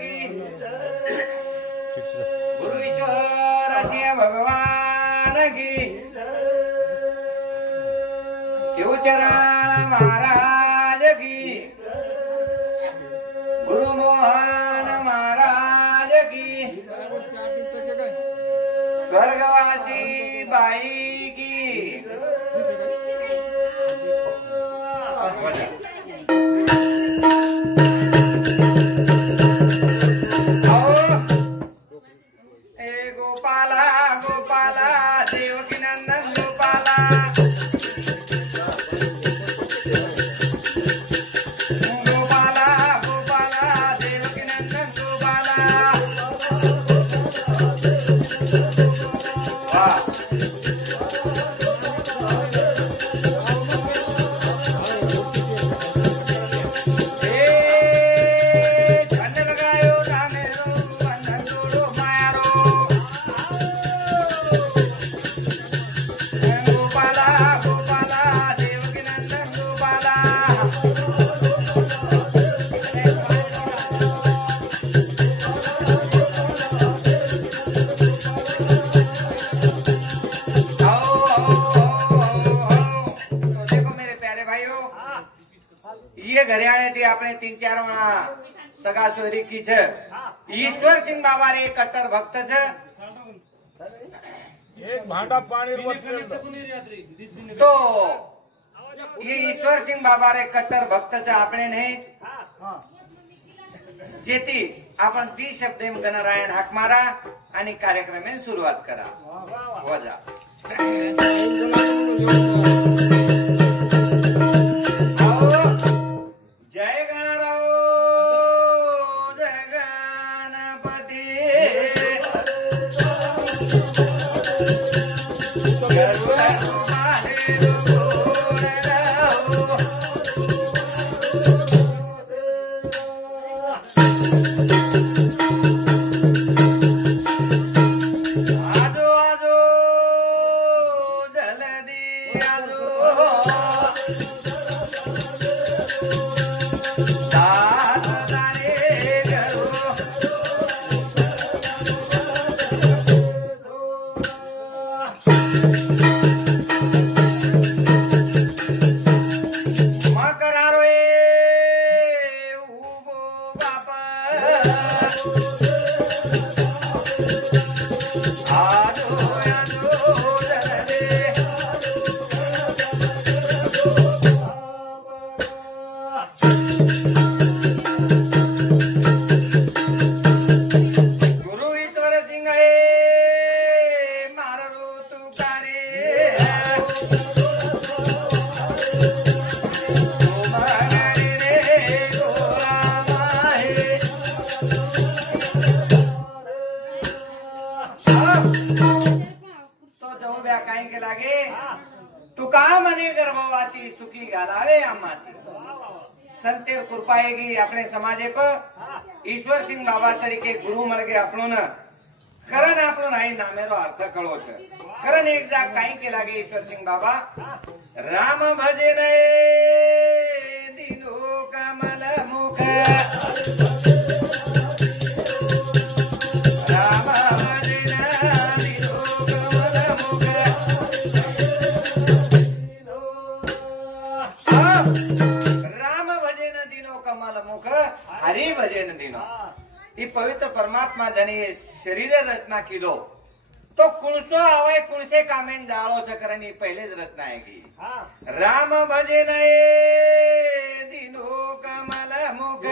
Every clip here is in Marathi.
की गुरु ईश्वर सिंह भगवान की शिवचरण महाराज की गुरु मोहन महाराज की स्वर्गवासी बाई की गोपाला गोपाला देवकी नंदन गोपाला गोपाला गोपाला देवकी नंदन गोपाला घरियाणे अपने 3-4 सगा सोयरी की ईश्वर सिंह बाबा रे कट्टर भक्त एक भांडा पानी तो ये ईश्वर सिंह बाबा रे कट्टर भक्त अपने नहीं जेती आपण 30 शब्द गणरायण हाक मारा आणि कार्यक्रम सुरुवात करा वजा सुखी घालावे आम्हासी संतेर कृपाएगी अपने समाजे पर ईश्वर सिंह बाबा तरीके गुरु मळगे आपण खरं आपण नाही नामेरो अर्थ कळो खरं एक जाग काही केला गे ईश्वर सिंह बाबा राम भजे नये दिनो कमल मुख राम भजे दिनो कमल मुख राम भजन दिनो कमल मुख हरि भजन दिनो ही पवित्र परमात्मा जने शरीर रचना किलो तो कुणसो आवाय कुणसे कामेन जाळो चकरणी पहिलेच रचना आहे की राम भजन दिनो कमल मुख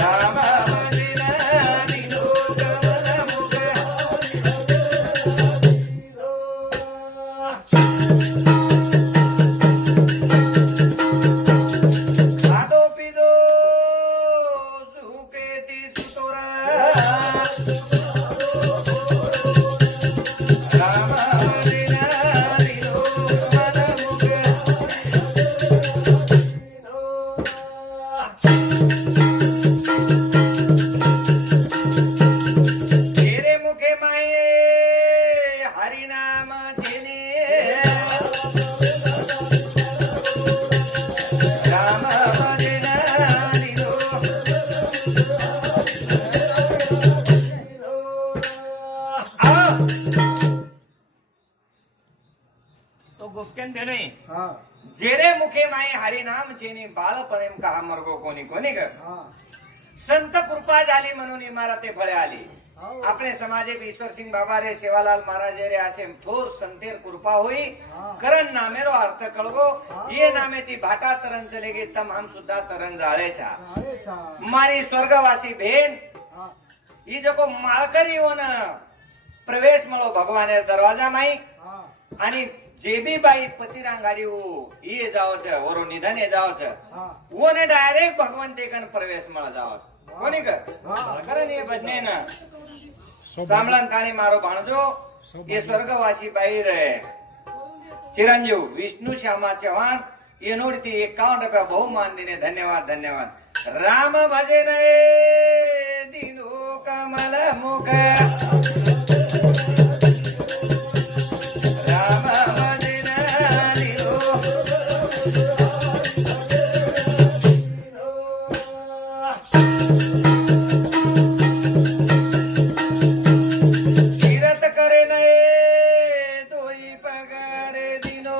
राम भजन दिनो कमल मुख माई हरी नाम चेनी बाळपण एम का मर्गो कोणी कोणी ग संत कृपा झाली म्हणून इमारते फळे आली अपने समाजे ईश्वर सिंह बाबा रे सेवालाल महाराज रे आसे थोर संतेर कृपा हुई करण नामेरो अर्थ कळगो ये नामे ती भाटा तरन चलेगी तम हम सुद्धा तरन जाळे छा मारी स्वर्गवासी भेन ई जको माळकरी होन प्रवेश मळो भगवाने दरवाजा माई आणि जेबी बाई पतिरा गाडी ये जाओ छे ओरो निधन ये जाओ छे वो ने डायरेक्ट भगवान देखन प्रवेश मळ जाओ कोणी का कारण ये भजने ना सामळन थाणी मारो भाणजो ये स्वर्गवासी बाई रे चिरंजीव विष्णु श्यामा चौहान ये नोडती 51 रुपया बहुमान दिने धन्यवाद धन्यवाद राम भजे नये दिनो कमल मुख राम भजे दिनो तीरथ करे नये दोई पगारे दिनो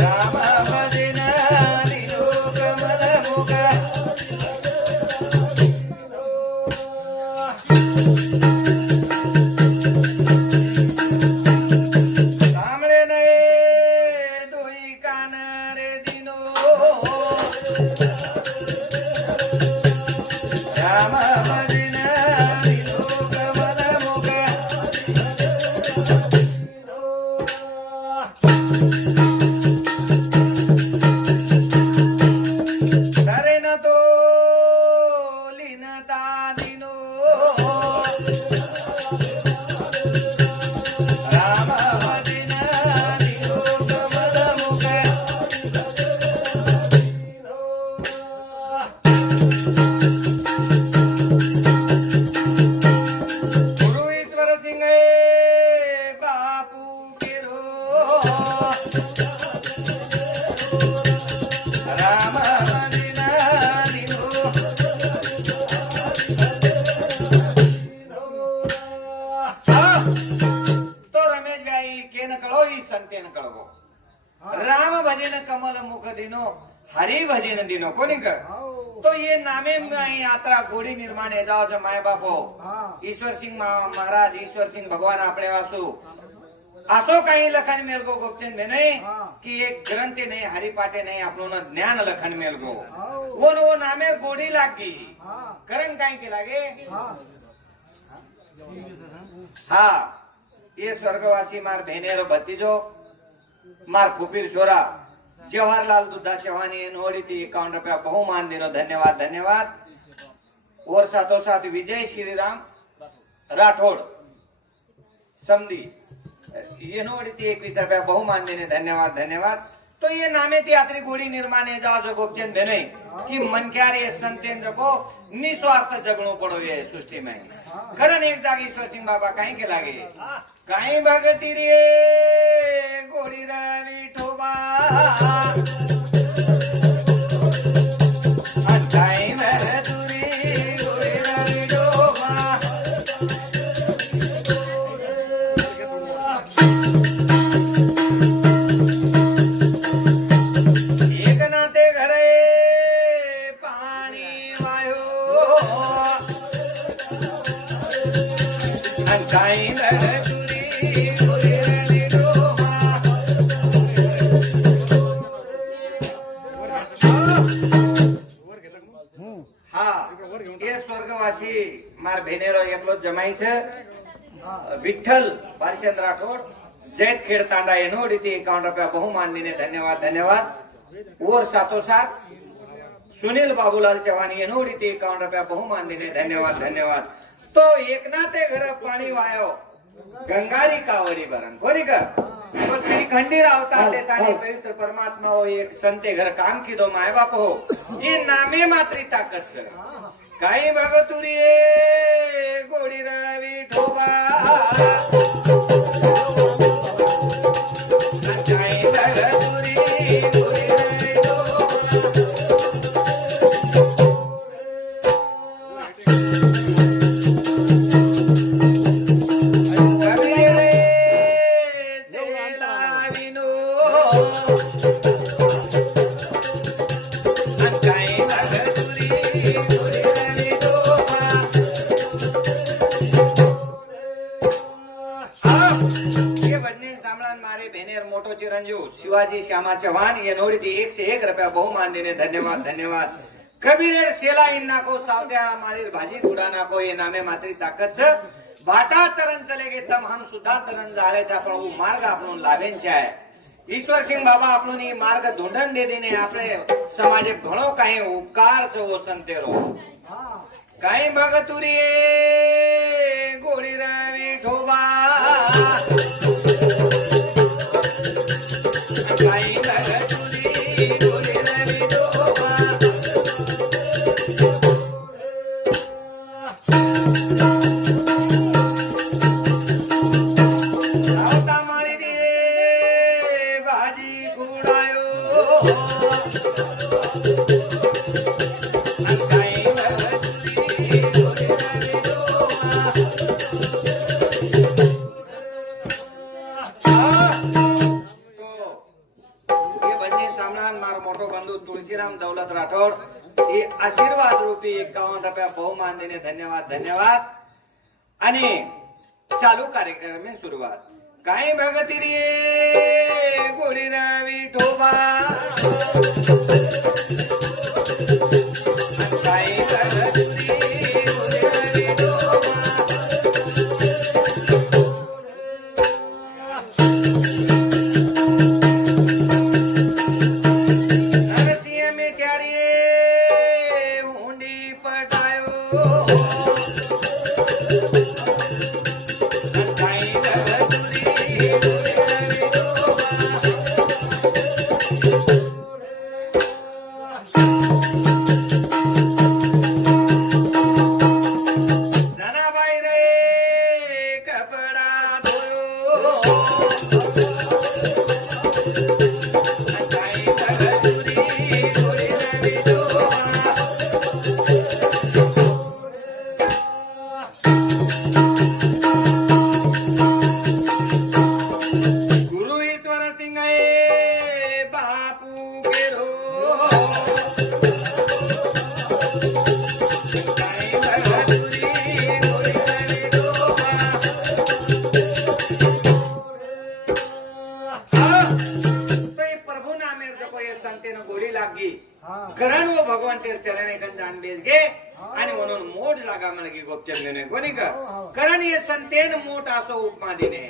राम भजे दिनो कमल मुख सामळे नये दोई कान रे दिनो राम भजे दिनो कमल मुख धरे न तो लीनता दिनो राम भजे दिनो कमल मुख गुरु ईश्वर सिंह बापू केरो राम भजे दिनो तो रमेश भाई केन कळो ई संतेन कळगो राम भजन कमल मुख दिनो हरि भजन दिनो कोणी का तो ये नामे में यात्रा घोड़ी निर्माण है जाओ जो माय बापो ईश्वर सिंह महाराज ईश्वर सिंह भगवान आपणे वासु आसो काही लखन मेलगो गोपचंद बेने कि एक ग्रंथी नहीं हरिपाटे नहीं आपनो न ज्ञान लखन मेलगो वो नामे घोड़ी लागी करण काही के लागे हा ये स्वर्गवासी मार बहनेरो भतीजो मार फुपीर छोरा जवाहरलाल दुधा चौहानी नोड़ी थी 51 रुपया बहुमान दिनो धन्यवाद धन्यवाद और साथों साथ विजय श्रीराम राठौड़ समधी ये नोड़ी थी 21 रुपया बहुमान देने धन्यवाद धन्यवाद तो ये नामे थी यात्री गोड़ी निर्माण जाओ जो गोपचंद बेने कि मन क्या रे संतेन जको निस्वार्थ जगणो पड़ो ये सृष्टि में करण एक जाग ईश्वर सिंह बाबा कहीं के लागे कहीं भगती रे गोड़ी रवि ठोबा कहीं भगतुरी गोड़ी रवि ठोबा एक नाते घरे पाणी वायो कहीं भगतुरी गोड़ी रवि ठोबा हा ये स्वर्गवासी मार बहनेरो एकलो जमाई छे विठ्ठल बालचंद राठौड़ जैत खेड़ तांडा एनोडी थी 51 रुपया बहुमान दिने धन्यवाद धन्यवाद और साथों साथ सुनील बाबूलाल चौहानी एनोडी थी 51 रुपया बहुमान दिने धन्यवाद धन्यवाद तो एकनाथे घर पाणी वायो गंगारी कावरी भरण कोणी का तो श्री खंडीर अवतार लेता पवित्र परमात्मा हो एक संते घर काम की दो माय बाप हो ये नामे मात्री ताकत से काही भगतुरी गोड़ी रवि ठोबा काही भगतुरी गोड़ी रवि ठोबा मोटो चिरंजीव शिवाजी श्यामा चव्हाण ये नोडीची 101 रुपया बहुमान देने धन्यवाद धन्यवाद. कबीर सेला इन्ना को सावत्या मारीर भाजी गुडाना को ये नामे मात्री ताकद छ बाटा तरन चलेगे तम हम सुद्धा तरन जाळेचा पण वो मार्ग आपण लावेंचा आहे. ईश्वर सिंह बाबा आपण ही मार्ग धोंडन दे देने आपले समाजे घणो काही उपकार छ वो संतेरो काही भगतुरी गोडी रवी ठोबा काही भगतुरी गोडी रवी ठोबा आवता माळी दे भाजी गुडायो तुलसीराम दौलत राठौड़ ये आशीर्वाद रूपी 51 रुपया बहुमान देने धन्यवाद धन्यवाद. आणि चालू कार्यक्रम में सुरुवात काही भगती रे गोडी रवी ठोबा काही भगती गोडी रवी ठोबा करण वो भगवान तेरे चरणे गंजान बेस गे आणि म्हणून मोठ जागा मला गोपचंद देणे कोणी का करण ये संतेन मोठ असो उपमा देणे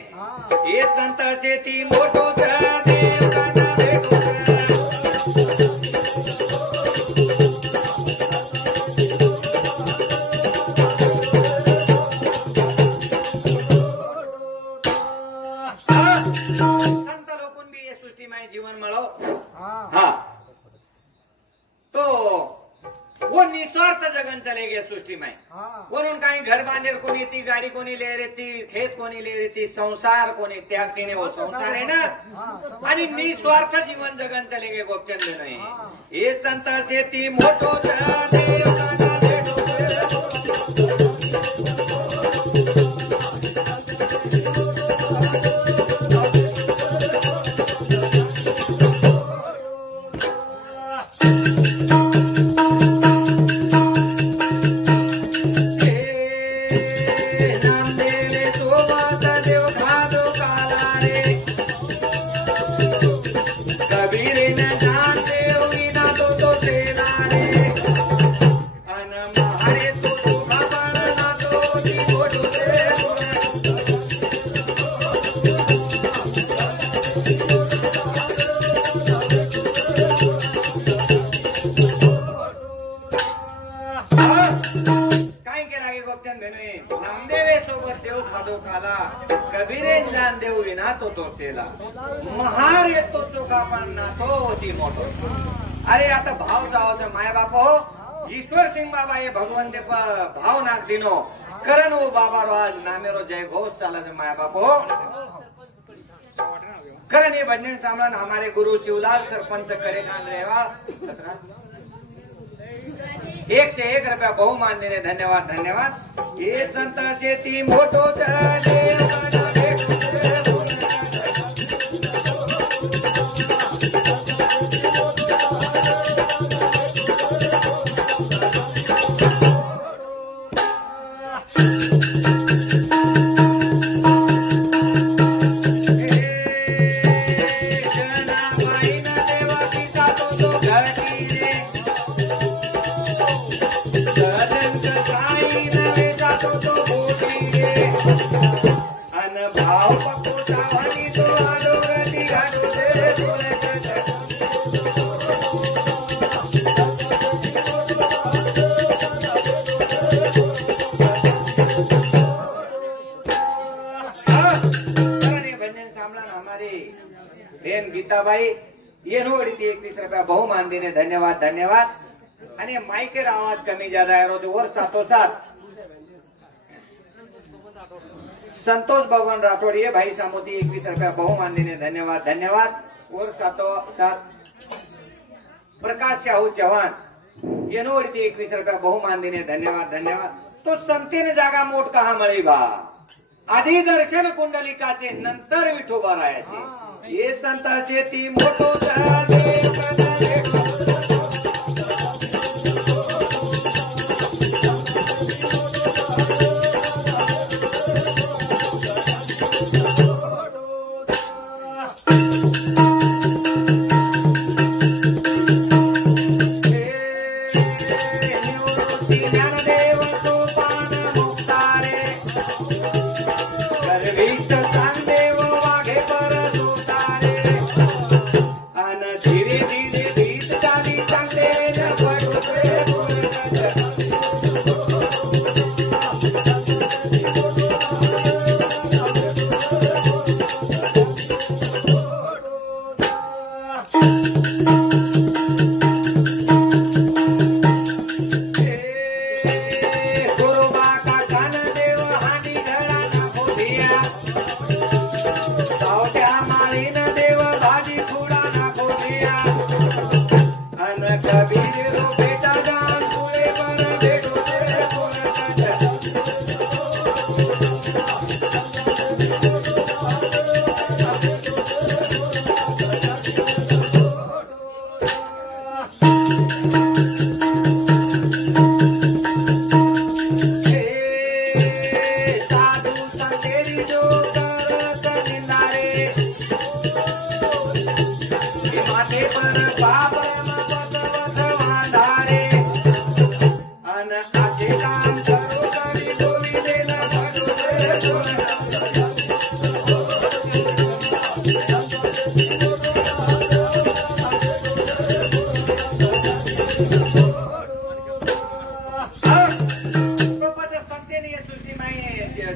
हे संताचे ती मोठो देव काना भेटो संत लोकून बी ये सृष्टीमय जीवन मळो हा तो वो निस्वार्थ जगन चलेगे सृष्टि में वरून काही घर बांधेर कोणी ती गाडी कोणी ले रेती खेत कोणी ले रेती संसार कोणी त्याग तिने वो संसार है ना आणि निस्वार्थ जीवन जगन चलेगे गोपचंद नाही हे संताचे ती मोठो कबीरे ज्ञान देऊ विना तो तोसेला महार येतो चोका पण नातो होती मोठो. अरे आता भाव जाओ माय बाप हो ईश्वर सिंह बाबा ये भगवान दे भाव नाक दिनो करण वो बाबा रो आज नामेरो जय घोष चाला से माय बाप हो करण ये भजन सामन हमारे गुरु शिवलाल सरपंच करेगा रेवा 101 रुपया बहुमान देने धन्यवाद धन्यवाद. ये संताचे ती मोठो गीताबाई ये नोड़ी 31 रुपया बहुमान देने धन्यवाद धन्यवाद। आणि माइकेर आवाज कमी ज्यादा आहे रोज वर सातोसात संतोष भगवान राठोड ये भाई सामोती 21 रुपया बहुमान देने धन्यवाद धन्यवाद। वर सातोसात प्रकाश शाहू चव्हाण ये नोड़ी 21 रुपया बहुमान देने धन्यवाद धन्यवाद। तो संतीने जागा मोठ कहा मळी बा आधी दर्शन कुंडलिकाचे नंतर विठोबा रायाचे ये संताचे ती मोठो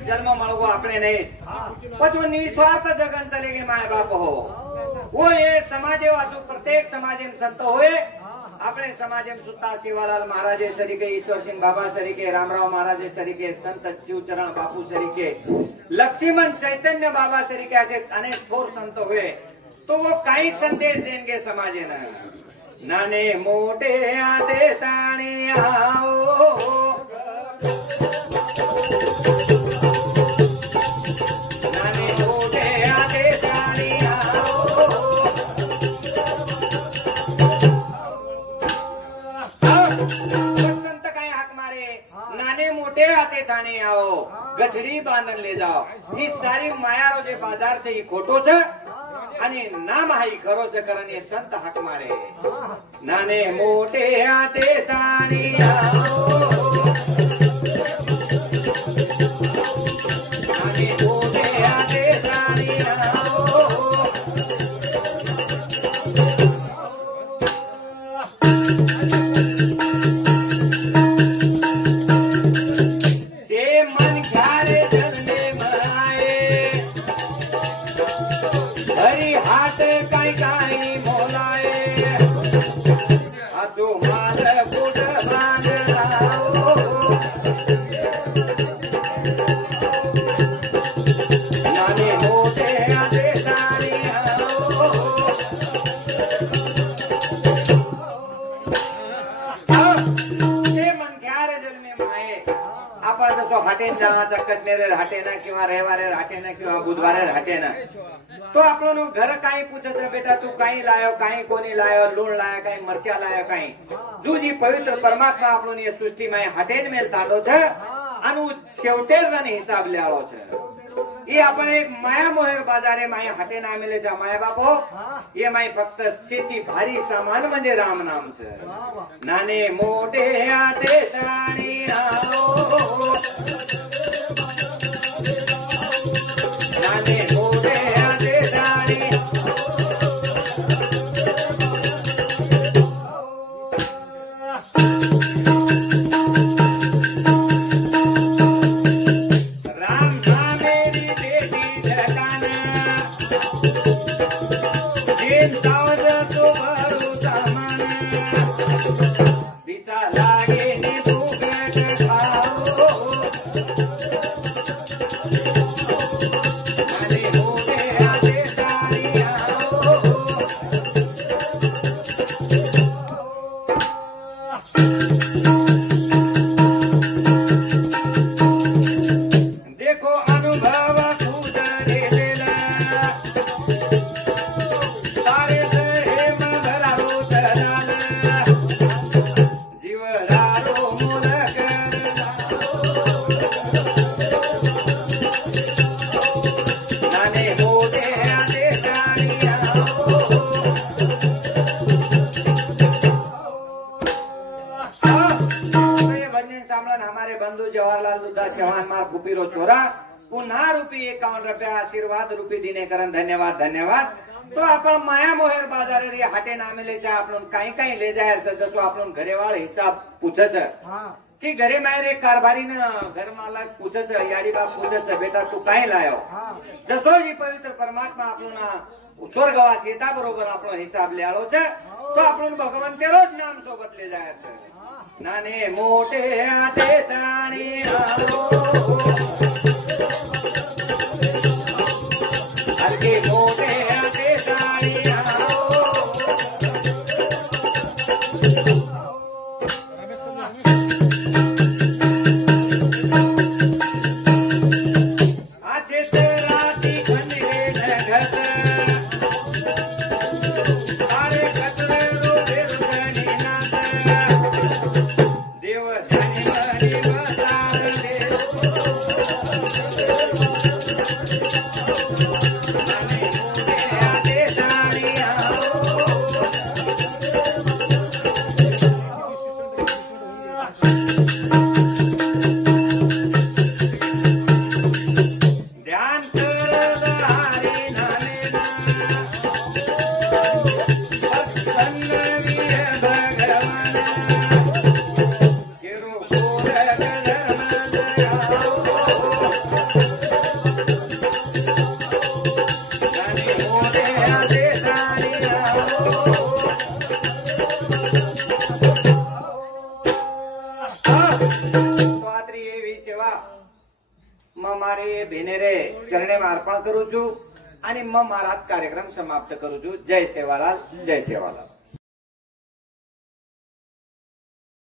जन्म मळगो आपणे नाही पण निस्वार्थ जगन चले गे माय बाप हो वो ये समाजे वाचू प्रत्येक समाजेम संत होय अपने समाजेम सुता शिवालाल महाराजे सरीके ईश्वर सिंह बाबा सरीके रामराव महाराजे सरीके संत शिवचरण बापू सरीके लक्ष्मण चैतन्य बाबा सरीके ऐसे अनेक थोर संत हुए तो वो काही संदेश देंगे समाजे ना नाने मोटे आते ताणी आओ थाने आओ गठड़ी बांधन ले जाओ ही सारी माया रोजे बाजार से ही खोटो छ आणि नाम हाई खरो छ कारण ये संत हाक मारे नाने मोटे आते थाने आओ नाने मोटे आते थाने आओ हाटेन जावाचा कटनेरे हाटेना किंवा रविवारे हाटेना किंवा बुधवारे हाटेना तो આપણો ઘર કાઈ પૂછે છે બેટા તું કાઈ લાયો કાઈ કોની લાયો લૂણ લાયા કાઈ મરચા લાયા કાઈ જુજી પવિત્ર પરમાત્મા આપણોની એ સૃષ્ટિમાં હાટેજ મેલ તાડો છે આનું છેવટેરનો હિસાબ લેવાળો છે એ આપણે એક માયા મોહેર બાજારે માય હાટે ના મેલે જા માયા બાપો એ માય ફક્ત સ્થિતિ ભારી સામાન म्हणजे રામ નામ છે નાને મોટે હાટે સરાણી આવો નાને મોટે હાટે સરાણી आशीर्वाद रूपी दिनेकरण धन्यवाद धन्यवाद तो आपण माया मोहेर बाजार रे हाटे नामेले चा आपण काही काही ले जाय जसो आपण घरेवाळ हिसाब पूछत की घरे मायरे कारभारी न घर मालक पूछत याडी बा पूछत बेटा तू काय लायो जसो जी पवित्र परमात्मा आपण स्वर्गवास येता बरोबर आपण हिसाब लेआळो छे तो आपण भगवान तेरोज नाम सोबत ले जाय छे नाने मोटे हाटे ताणी आवो के मोटे हाटे ताणी आवो आचे राती खंडे नगत आरे कतरे रोडे रुजनी नात देव जानी मनी बसार दे मारे भेनेरे चरणे अर्पण करू छू आणि मग महाराज कार्यक्रम समाप्त करू छू जय सेवालाल जय सेवालाल।